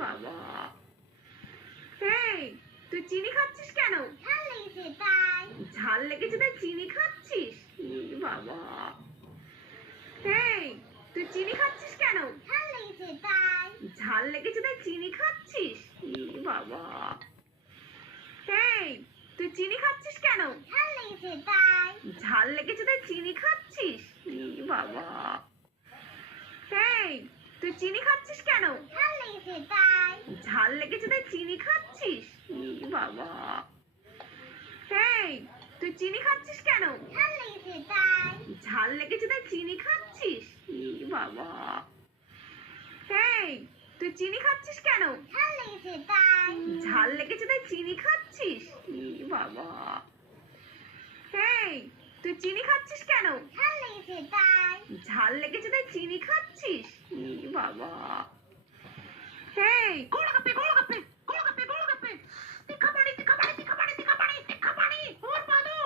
বাবা এই তুই চিনি খাচ্ছিস কেন? ঝাল লেগেছে তাই। ঝাল লেগেছে তাই চিনি খাচ্ছিস? বাবা এই তুই চিনি খাচ্ছিস কেন? ঝাল লেগেছে তাই। ঝাল লেগেছে তাই চিনি খাচ্ছিস? বাবা এই তুই চিনি খাচ্ছিস কেন? ঝাল লেগেছে তাই। ঝাল লেগেছে তাই চিনি খাচ্ছিস? বাবা এই তুই চিনি খাচ্ছিস কেন? ঝাল লেগেছে তাই। ঝাল লেগেছে তাই চিনি খাচ্ছিস? বাবা এই তুই চিনি খাচ্ছিস কেন? ঝাল লেগেছে তাই। ঝাল লেগেছে তাই চিনি খাচ্ছিস? বাবা এই তুই চিনি খাচ্ছিস কেন? ঝাল লেগেছে তাই। ঝাল লেগেছে তাই চিনি খাচ্ছিস? বাবা এই তুই চিনি খাচ্ছিস কেন? ঝাল লেগেছে তাই। ঝাল লেগেছে তাই চিনি খাচ্ছিস? বাবা এই গোলগাপ্পে গোলগাপ্পে গোলগাপ্পে গোলগাপ্পে তীখা পানি তীখা পানি তীখা পানি তীখা পানি তীখা পানি ওর মাদো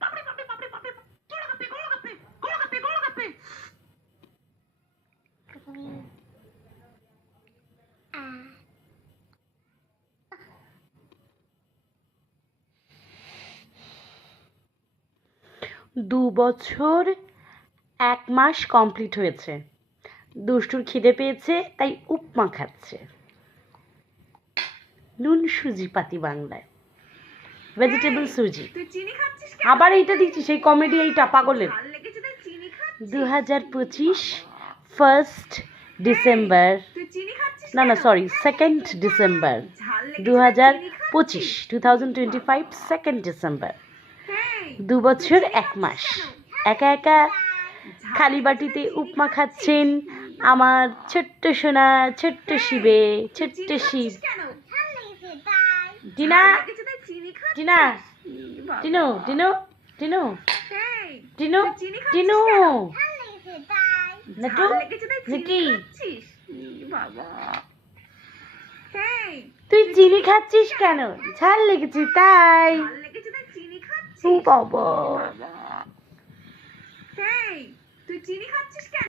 পাপড়ি পাপড়ি পাপড়ি পাপড়ি গোলগাপ্পে গোলগাপ্পে গোলগাপ্পে গোলগাপ্পে দু বছর 1 মাস কমপ্লিট হয়েছে। দুষ্টুর খিদে পেয়েছে তাই উপমা খাচ্ছে। নুন সুজি পাতি বাংলায়, ভেজিটেবল সুজি। তুই চিনি খাচ্ছিস কেন? আবার এইটা দিচ্ছি, সেই কমেডি এইটা পাগলের। ঝাল লেগেছে তাই চিনি খাচ্ছিস? 2025 1st ডিসেম্বর, তুই চিনি খাচ্ছিস না না কেন? সরি 2nd ডিসেম্বর ঝাল লেগেছে তাই চিনি 2025, 2025 2nd ডিসেম্বর। এই 2 বছর 1 মাস একা একা খালি বাটিতে উপমা খাচ্ছেন আমার ছোট্ট সোনা, ছোট্ট শিবে, ছোট্ট শিব। কেন? ঝাল লেগেছে তাই। টিনা, ঝাল লেগেছে তাই চিনি খাচ্ছিস? টিনা, বাবা। টিনু, টিনু, টিনু, এই টিনু, তুই চিনি খাচ্ছিস টিনু, কেন? ঝাল লেগেছে তাই। নাটু, ঝাল লেগেছে তাই চিনি নাকি? খাচ্ছিস? বাবা এই তুই চিনি খাচ্ছিস কেন? ঝাল লেগেছে তাই। ঝাল লেগেছে তাই চিনি ও খাচ্ছিস? বাবা। বাবা এই তুই চিনি খাচ্ছিস কেন?